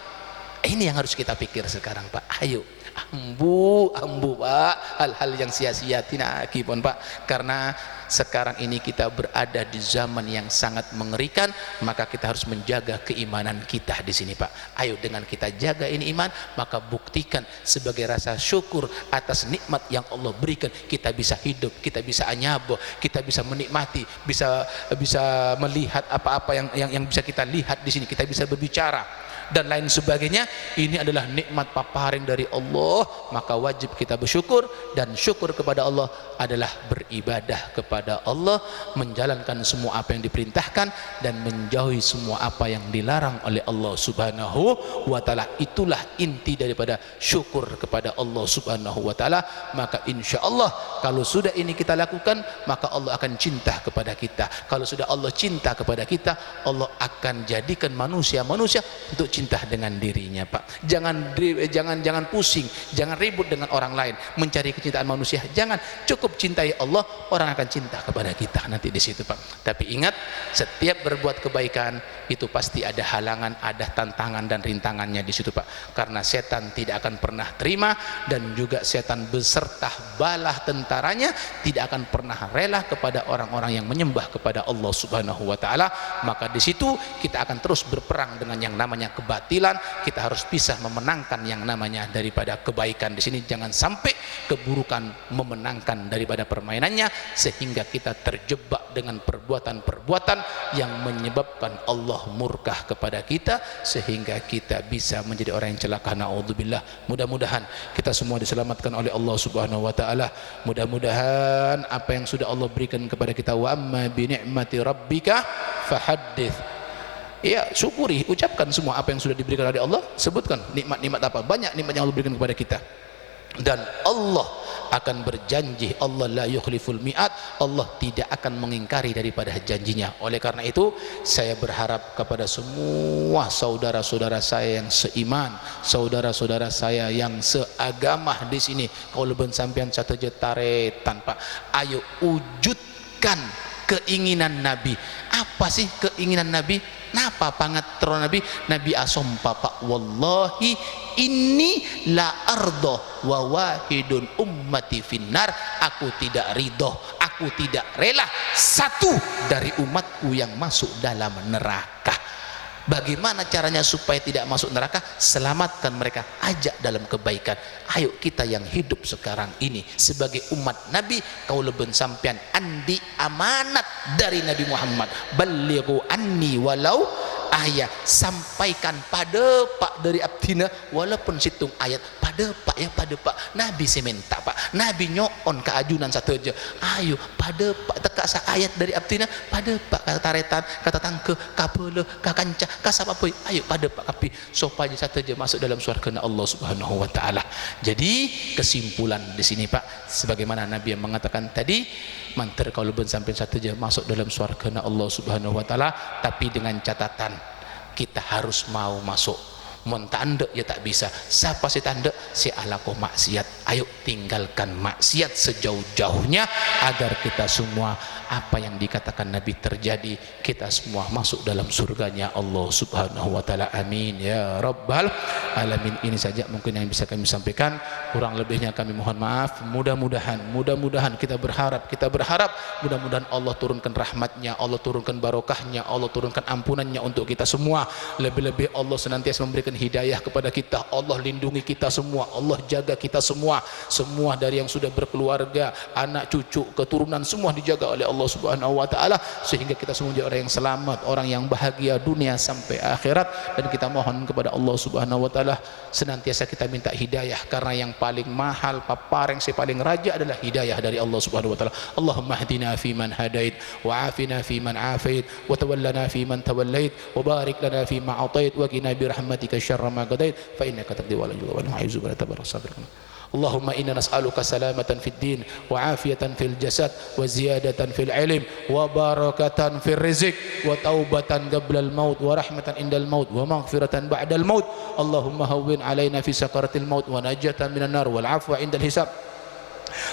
Ini yang harus kita pikir sekarang Pak. Ayo ambu Pak, hal-hal yang sia-sia tinakipun Pak, karena sekarang ini kita berada di zaman yang sangat mengerikan, maka kita harus menjaga keimanan kita di sini Pak. Ayo dengan kita jaga ini iman, maka buktikan sebagai rasa syukur atas nikmat yang Allah berikan. Kita bisa hidup, kita bisa anyabo, kita bisa menikmati, bisa melihat apa-apa yang bisa kita lihat di sini, kita bisa berbicara dan lain sebagainya. Ini adalah nikmat paparing dari Allah, maka wajib kita bersyukur, dan syukur kepada Allah adalah beribadah kepada Allah, menjalankan semua apa yang diperintahkan dan menjauhi semua apa yang dilarang oleh Allah Subhanahu wa taala. Itulah inti daripada syukur kepada Allah Subhanahu wa taala. Maka insya Allah kalau sudah ini kita lakukan, maka Allah akan cinta kepada kita. Kalau sudah Allah cinta kepada kita, Allah akan jadikan manusia-manusia untuk cinta dengan dirinya Pak. Jangan pusing, jangan ribut dengan orang lain mencari kecintaan manusia. Jangan, cukup cintai Allah, orang akan cinta kepada kita nanti di situ Pak. Tapi ingat, setiap berbuat kebaikan itu pasti ada halangan, ada tantangan dan rintangannya di situ Pak. Karena setan tidak akan pernah terima, dan juga setan beserta bala tentaranya tidak akan pernah rela kepada orang-orang yang menyembah kepada Allah Subhanahu wa taala. Maka di situ kita akan terus berperang dengan yang namanya kebatilan. Kita harus bisa memenangkan yang namanya daripada kebaikan di sini. Jangan sampai keburukan memenangkan daripada permainannya, sehingga kita terjebak dengan perbuatan-perbuatan yang menyebabkan Allah murka kepada kita, sehingga kita bisa menjadi orang yang celaka. Naudzubillah. Mudah-mudahan kita semua diselamatkan oleh Allah Subhanahu wa taala. Mudah-mudahan apa yang sudah Allah berikan kepada kita, wa amma bi ni'mati rabbika fahaddits, ya syukuri, ucapkan semua apa yang sudah diberikan oleh Allah. Sebutkan nikmat-nikmat apa, banyak nikmat yang Allah berikan kepada kita. Dan Allah akan berjanji, Allah la yukhliful mi'ad, Allah tidak akan mengingkari daripada janjinya. Oleh karena itu saya berharap kepada semua saudara-saudara saya yang seiman, saudara-saudara saya yang seagama di sini, kalau ben sampean satu taretan Pak, ayo wujudkan keinginan Nabi. Apa sih keinginan Nabi? Napa pangatron Nabi? Nabi asompa Pak, wallahi inni la ardo wa wahidun ummati finnar, aku tidak ridho, aku tidak rela satu dari umatku yang masuk dalam neraka. Bagaimana caranya supaya tidak masuk neraka? Selamatkan mereka, ajak dalam kebaikan. Ayo kita yang hidup sekarang ini sebagai umat Nabi, kau leben sampean andi amanat dari Nabi Muhammad, balighu anni walau ayat, sampaikan pada Pak dari abdina walaupun situng ayat. Pada Pak ya, pada Pak Nabi seminta Pak, Nabi nyoon keajunan satu aja. Ayo pada Pak teka sa ayat dari abdina, pada Pak kata taretan, kata tangke, kapele, kakanca, kasapapoi. Ayo pada Pak kapi supaya satu aja masuk dalam surga Allah Subhanahu wa taala. Jadi kesimpulan di sini Pak, sebagaimana Nabi yang mengatakan tadi, manter kalau ben sampai satu aja masuk dalam surga Allah Subhanahu wa taala, tapi dengan catatan kita harus mau masuk. Mun tandek ya tak bisa. Siapa si tandek? Si alaku maksiat. Ayo tinggalkan maksiat sejauh-jauhnya agar kita semua apa yang dikatakan Nabi terjadi, kita semua masuk dalam surganya Allah Subhanahu wa taala. Amin ya rabbal alamin. Ini saja mungkin yang bisa kami sampaikan, kurang lebihnya kami mohon maaf. Mudah-mudahan kita berharap mudah-mudahan Allah turunkan rahmatnya, Allah turunkan barokahnya, Allah turunkan ampunannya untuk kita semua. Lebih-lebih Allah senantiasa memberikan hidayah kepada kita, Allah lindungi kita semua, Allah jaga kita semua dari yang sudah berkeluarga, anak cucu, keturunan, semua dijaga oleh Allah Subhanahu wa taala, sehingga kita semua menjadi orang yang selamat, orang yang bahagia dunia sampai akhirat. Dan kita mohon kepada Allah Subhanahu wa taala senantiasa kita minta hidayah, karena yang paling mahal, papareng si paling raja adalah hidayah dari Allah Subhanahu wa taala. Allahumma hdina fi man hadait, wa afina fi man afait, wa tawallana fi man tawallait, wa barik lana fi ma atait, wa qina bi rahmatika syarra ma qadait, fa innaka taqdi wa la yuqda wa la yu'izzu wa la tabarak sabir. Allahumma inna nas'aluka salamatan fid din, wa afiyatan fil jasad, wa ziyadatan fil ilm, wa barakatan fil rizq, wa taubatan qabla al maut, wa rahmatan indal maut, wa maghfiratan ba'dal maut. Allahumma hawwin alaina fi sakaratil maut, wa najatan minan nar, wal afwa indal hisab.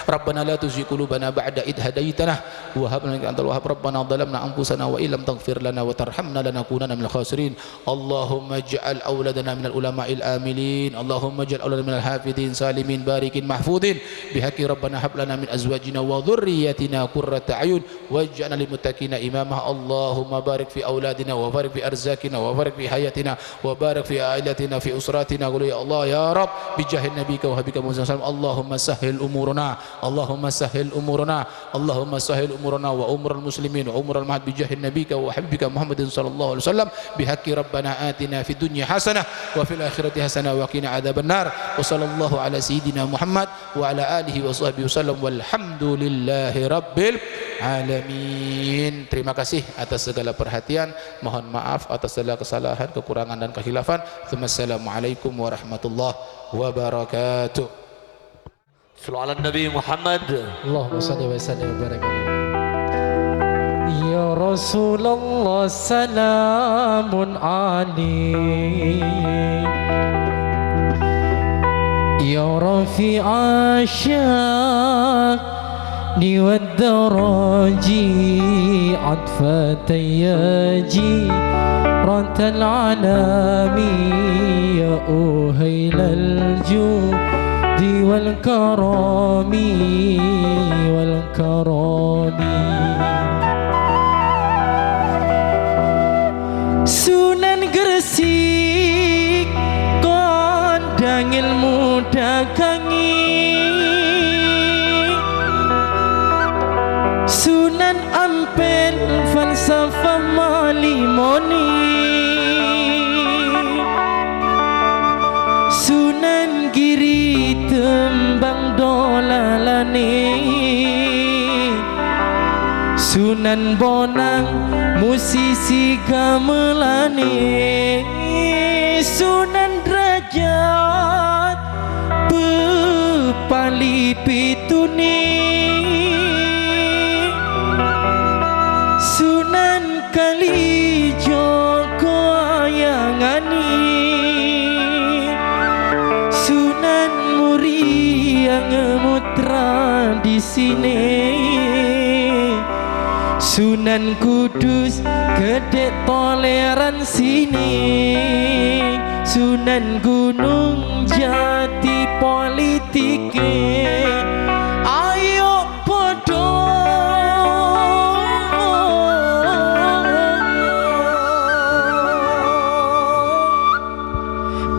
Rabbana la tuzigh qulubana ba'da idh hadaytana wa hab lana min ladunka wahhab Rabbana dhalamna anfusana wa illam taghfir lana wa tarhamna lanakunanna minal khasirin Allahumma ij'al auladana minal ulama'il amilin Allahumma ij'al auladana minal hafidhin salimin barikin mahfudin bihaqqi Rabbana hab lana min azwajina wa dhurriyyatina qurrata a'yun waj'alna lil muttaqina imama Allahumma barik fi auladina wa barik fi arzakina wa barik fi hayatina wa barik fi ailatina fi usratina qul ya Allah ya Rabb bi jahin nabika wa habika Muhammad sallallahu alaihi wasallam Allahumma sahhil umurana Allahumma sahhil umurana Allahumma sahhil umurana wa umral muslimin wa umral mahad bi jahin nabika wa habibika Muhammadin sallallahu alaihi wasallam bihaqqi rabbana atina fid dunya hasanah wa fil akhirati hasanah wa qina adzaban nar wa sallallahu ala sayyidina Muhammad wa ala alihi wa sahbihi wasallam walhamdulillahi rabbil alamin. Terima kasih atas segala perhatian, mohon maaf atas segala kesalahan, kekurangan dan kekhilafan. Wassalamualaikum warahmatullahi wabarakatuh. صلوا على النبي محمد اللهم صل وسلم وبارك عليه يا رسول الله سلام عليك يا رفيع الشان والدرج عطفة يجي رنت العالم يا أهيل الجود والكرم والكرم Sunan Gresik kondang ilmu dagangi Sunan Ampel falsafah malimoni Sunan Giri tembang dolalane Sunan Bonang musisi gamelane Sunan Derajat bepali pitune Sunan Kalijogo ayangani Sunan Muria ngemutra di sini Sunan Kudus gede toleransi sini Sunan Gunung Jati politiknya ayo podo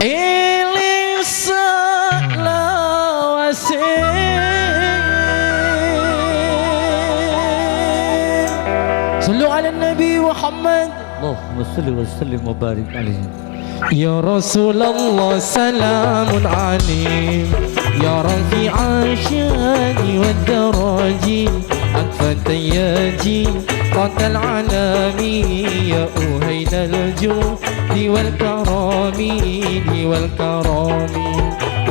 eling selawase sallu ala Nabi Muhammad اللهم صل وسلم وبارك عليه يا رسول الله سلام عليك يا رفيع الشان والدرج أنفت يجي قد العالم يا أهيل الجود والكرم والكرم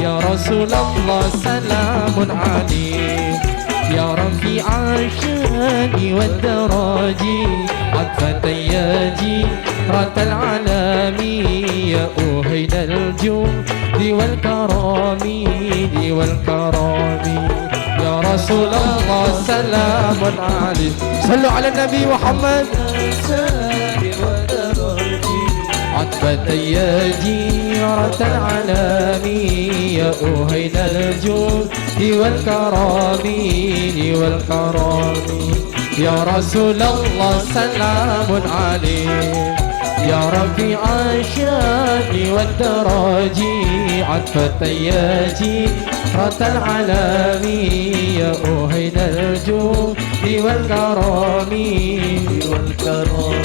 يا رسول الله سلام عليك يا رفيع الشان والدرج عطفة يجي رات العالم يا أهيل الجود والكرم والكرم يا رسول الله سلام عليك صلوا على النبي محمد عطفة يجي رات العالم يا أهيل الجود والكرم والكرم يا رسول الله سلام عليك يا رفيع الشان والدرج عطفة يجي رات العالم يا أهيل الجود والكرم والكرم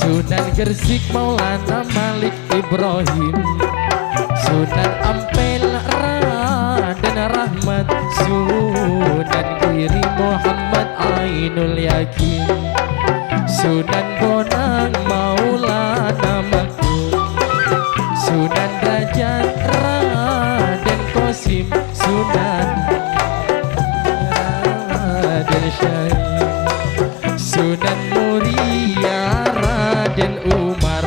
Sunan Gresik Maulana Malik Ibrahim Sunan Ampel Raden Rahmat Sunan Giri Muhammad Ainul Yakin Sunan Bonang Maulana Makmum Sunan Derajat Raden Qasim Sunan Raden Syahid Sunan Muria Raden Umar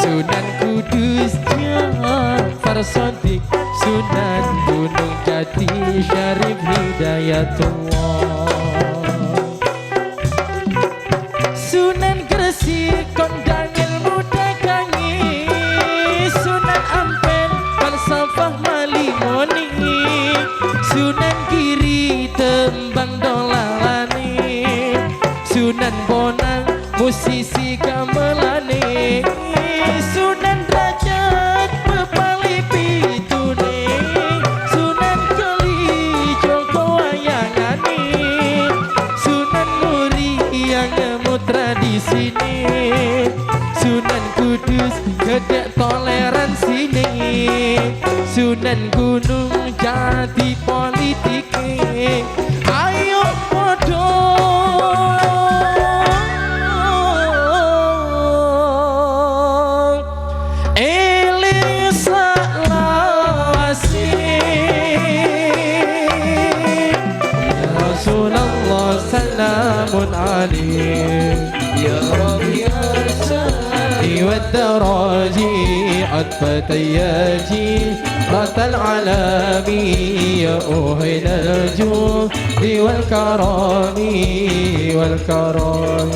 Sunan Kudus Jafar Sodik Sunan Gunung Jati Syarif Hidayatullah. Sunan Gresik kondang ilmu dagangi, Sunan Ampel falsafah malimoni, Sunan Giri tembang dolalani, Sunan Bonang musisi gamelane, Sunan Derajat pepali pitune, Sunan Kalijo wayangane, Sunan Muria nemu tradisine, Sunan Kudus gedek toleransi ne, Sunan Gunung Jati politike. Ayo podo eling selawase, ya Rasulullah salamun alaik, ya Rabbi arsani والدراجي عطفة ياجي رات العالمي يا أهل الجود والكرم والكرم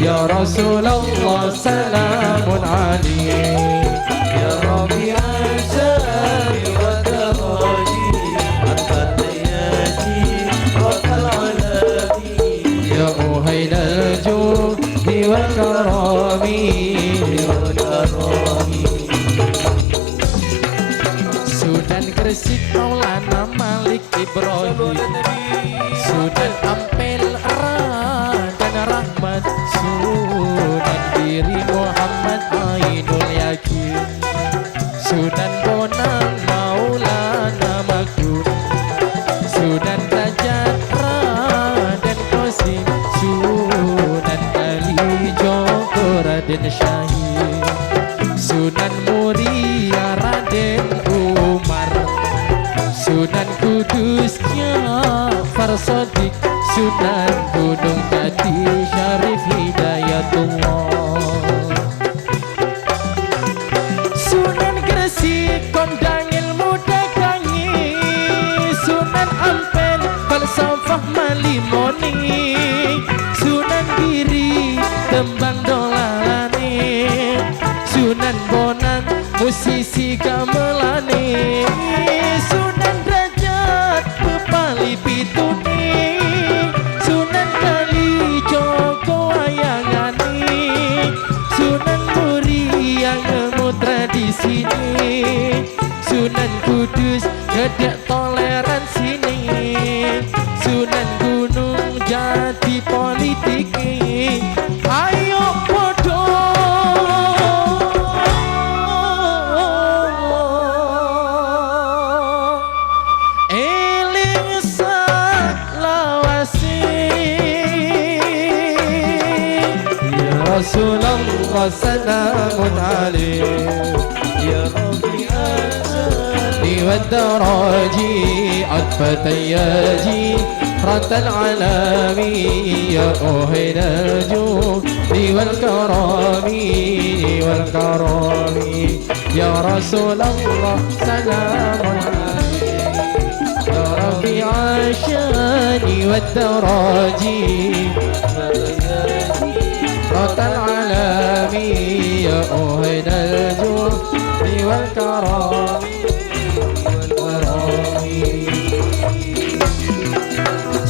يا رسول الله سلام عليك يا ربي أنساني والدراجي عطفة ياجي رات العالمي يا أهل الجود والكرم Sunan Gresik Maulana Malik Ibrahim, Sunan Ampel Raden Rahmat, Sunan Giri Muhammad Ainul Yakin, Sunan Bonang Maulana Makun, Sunan Derajat Raden Qasim, Sunan Kalijo Raden Syahid, Sunan Muria Raden Umar, Sunan Kudus Ja'far Shadiq, Sunan Gunung Jati Syarif Hidayatullah. Sunan Gresik kondang ilmu dagangi, Sunan Ampel falsafah malimoni, Sunan Giri tembang dolalane, Sunan Bonang musisi gamelane, Sunan Derajat pepali pitune, Sunan Kalijo wayangane, Sunan Muria nemu tradisine, Sunan Kudus gedek toleransine, Sunan Gunung Jati politike. Ayo podo eling selawase, ya Rasulullah salamun alaik, ya Rabbi arsani والدراجي عطفة ياجي رات العالمي يا أهل الجود والكرم والكرم يا رسول الله سلام عليك يا ربي عاشاني والدراجي رات العالمي يا أهل الجود والكرم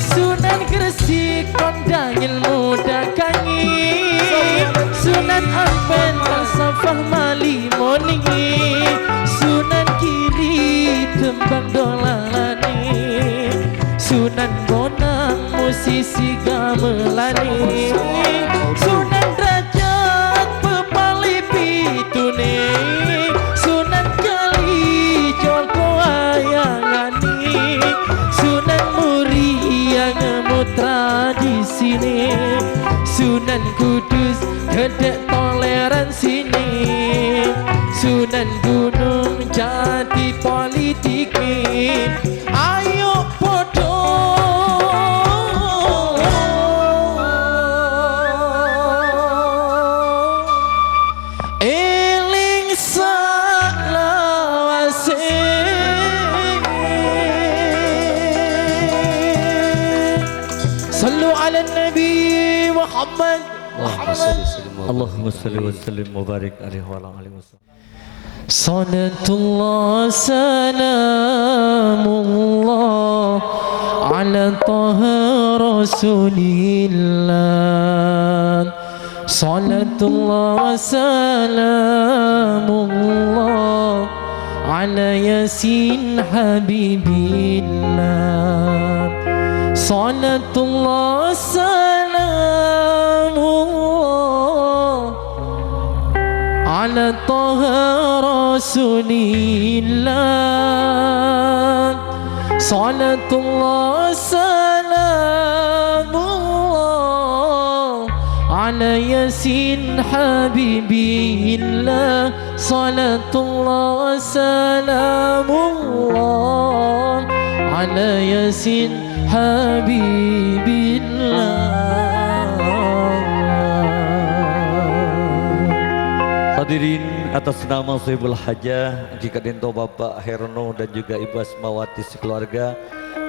Sunan Gresik kondang ilmu dagangi, Sunan Ampel falsafah malimoni, Sunan Giri tembang dolalane, Sunan Bonang musisi gamelane, Sunan Derajat pepali pitune, Sunan Kalijo wayangane, Sunan Muria nemu tradisine, Sunan Kudus gedek toleransine, Sunan Gunung Jati politike. Ayo podo eling selawase, Allahumma salli wa sallim wa barik alaihi wa ala alihi wasallam. Salatullah salamullah ala taha rasulillah. Salatullah salamullah ala yasin habibillah. Salatullah salamullah ala taha rasulillah. Salatullah salamullah ala yasin habibillah. Salatullah salamullah ala yasin habibillah. Hadirin, atas nama Sohibul Hajah, jika dinto Bapak Herno dan juga Ibu Asmawati sekeluarga,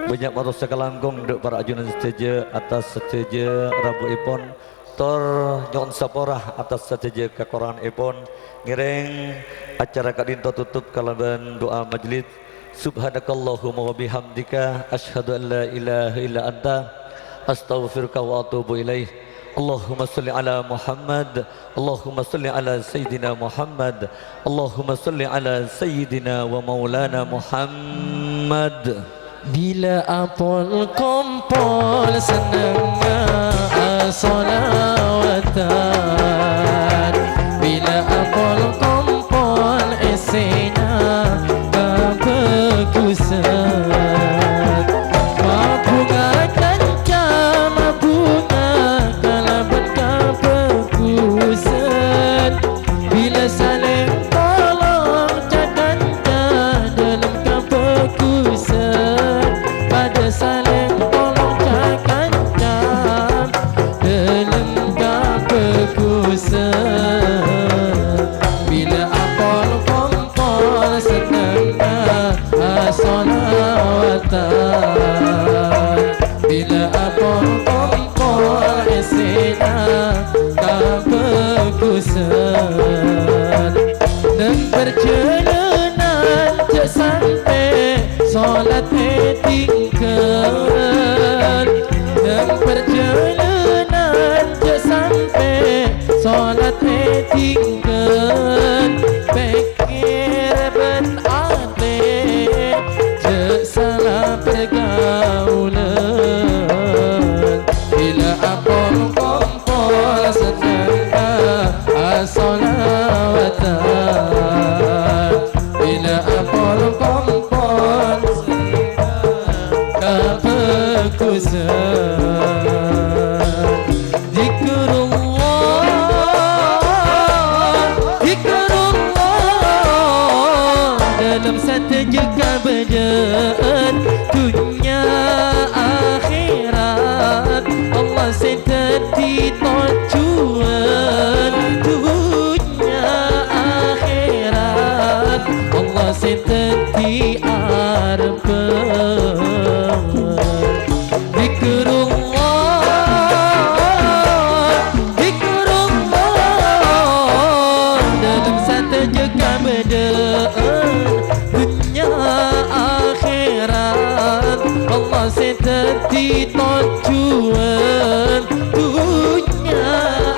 banyak maros sekalangkong dek para ajunan seteja atas seteja Rabu Ipon, tor nyon saporah atas seteja kekorangan Ipon, ngireng acara kadinto tutup kalaban doa majlis. Subhanakallahumma wa bihamdika asyhadu an la ilaha illa anta astaghfiruka wa atubu ilaih. Allahumma salli ala Muhammad, Allahumma salli ala Sayyidina Muhammad, Allahumma salli ala Sayyidina wa Maulana Muhammad. Bila apol kompol senangnya solawatan. Bila apol kompol esena kebagusan. Mabungakan kalaban kebagusan. Bila saling tolong jaganya dalam kebagusan. Pada saling tolong jaganya dalam kebagusan. Bila apol kompol senangnya solawatan. Bila apol kompol esena kebagusan. Dan perjalanan tak sampai solat tinggal. Dan perjalanan tak sampai solat tinggal. Pikir beratih tak salah pergaulan. Bila apol kompol senangnya solawatan. Bila apol kompol kebagusan. Zikrullah, zikrullah dalam satu juga badan dunia akhirat. Allah sentati tujuan dunia akhirat. Allah sentati harapan. Zikrullah, zikrullah dalam satu juga badan dunia akhirat. Allah sentati tujuan dunia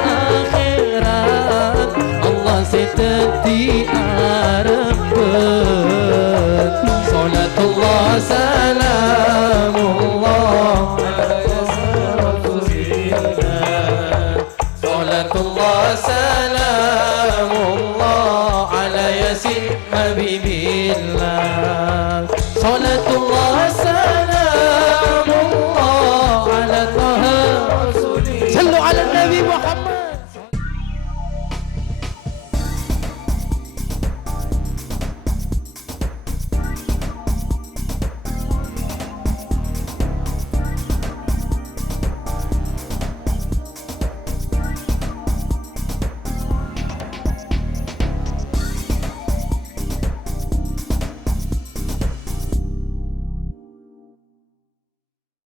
akhirat. Allah sentati harapan. Salatullah salamullah salatullah salamullah ala yasin habibi.